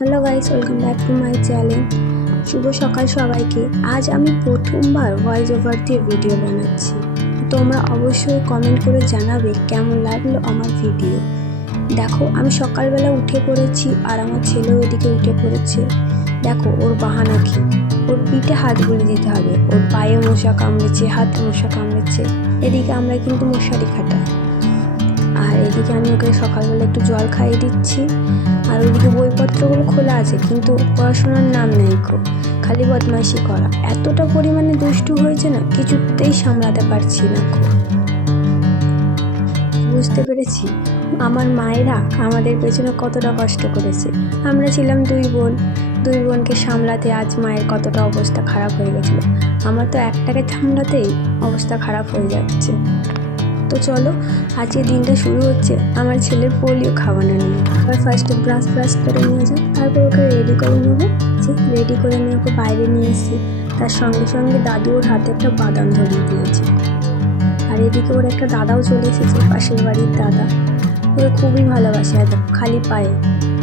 Hello guys, welcome back to my channel. শুভ সকাল সবাইকে। আজ আমি প্রথমবার ভয়েস ওভার দিয়ে ভিডিও বানাচ্ছি। তোমরা অবশ্যই কমেন্ট করে জানাবে কেমন লাগলো আমার ভিডিও। দেখো, আমি সকালবেলা উঠে পড়েছি আর আমার ছেলেও এদিকে উঠে পড়েছে। দেখো ওর বাহানা কি, ওর পিঠে হাত বুলিয়ে দিতে হবে, ওর পায়ে মশা কামড়েছে, হাতে মশা কামড়েছে। এদিকে আমরা কিন্তু মশারি খাটাই। আর এদিকে আমি ওকে সকালবেলা একটু জল খাইয়ে দিচ্ছি। আর ওইদিকে বইপত্রগুলো খোলা আছে, কিন্তু পড়াশোনার নাম নেই গো, খালি বদমাইশি করা। এতটা পরিমাণে দুষ্টু হয়েছে না, কিছুতেই সামলাতে পারছি না গো। বুঝতে পেরেছি আমার মায়েরা আমাদের পেছনে কতটা কষ্ট করেছে। আমরা ছিলাম দুই বোনকে সামলাতে আজ মায়ের কতটা অবস্থা খারাপ হয়ে গেছিলো। আমার তো একটাকে সামলাতেই অবস্থা খারাপ হয়ে যাচ্ছে। তো চলো, আজকে দিনটা শুরু হচ্ছে আমার ছেলের পোলিও খাওয়ানো নিয়ে। এবার ফার্স্টে ব্রাশ করে নিয়ে যাও, তারপর ওকে রেডি করে নেবো। রেডি করে নিয়ে ওকে বাইরে নিয়ে এসেছি। তার সঙ্গে সঙ্গে দাদু ওর হাতে একটা বাদাম ধরিয়ে দিয়েছে। আর এদিকে ওর একটা দাদাও চলে এসেছে, পাশের বাড়ির দাদা। ওকে খুবই ভালোবাসে, একদম খালি পায়ে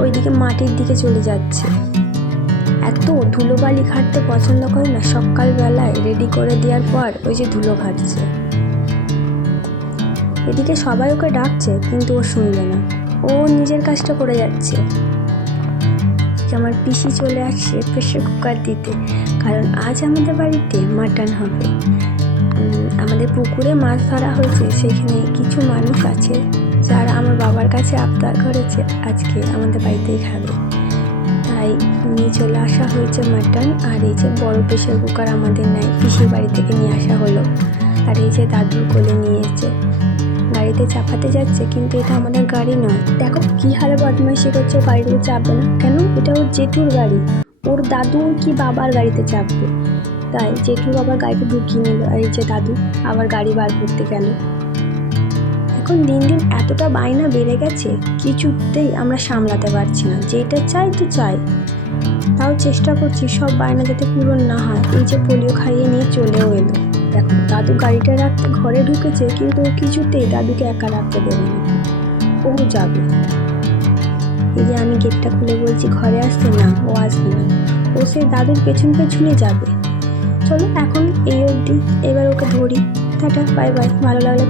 ওইদিকে মাটির দিকে চলে যাচ্ছে। এত ধুলোবালি ঘাটতে পছন্দ করে না, সকালবেলায় রেডি করে দেওয়ার পর ওই যে ধুলো ঘাটছে। এদিকে সবাই ওকে ডাকছে, কিন্তু ও শুনবে না, ও নিজের কাজটা করে যাচ্ছে। আমার পিসি চলে আসছে প্রেসার কুকার দিতে, কারণ আজ আমাদের বাড়িতে মাটন হবে। আমাদের পুকুরে মাছ ধরা হয়েছে, সেখানে কিছু মানুষ আছে যারা আমার বাবার কাছে আবদার করেছে আজকে আমাদের বাড়িতেই খাবে, তাই নিয়ে চলে আসা হয়েছে মাটন। আর এই যে বড় প্রেসার কুকার আমাদের নেয়, পিসির বাড়ি থেকে নিয়ে আসা হলো। আর এই যে দাদুর কোলে নিয়ে এসেছে, গাড়িতে চাপাতে যাচ্ছে, কিন্তু এটা আমাদের গাড়ি নয়। দেখো কি হারে বদমাইশি করছে, গাড়িতে চাপবে না কেন, এটা ওর জেঠুর গাড়ি। ওর দাদু কি বাবার গাড়িতে চাপবে, তাই জেঠু বাবার গাড়িতে ঢুকিয়ে নিল। আর এই যে দাদু আবার গাড়ি বার করতে গেল। এখন দিন দিন এতটা বায়না বেড়ে গেছে, কিছুতেই আমরা সামলাতে পারছি না। যেটা চাই তো চাই, তাও চেষ্টা করছি সব বায়না যাতে পূরণ না হয়। এই যে পোলিও খাইয়ে নিয়ে চলেও এলো। দেখো দাদু গাড়িটা রাখতে ঘরে ঢুকেছে, কিন্তু ও কিছুতেই দাদুকে একা রাখতে দেবে না, ও যাবে। এই যে আমি গেটটা খুলে বলছি ঘরে আসতে, না ও আসবে না, ও সেই দাদুর পেছনে যাবে। চলো এখন এই অবধি, এবার ওকে ধরি। Tata, bye bye. ভালো লাগলে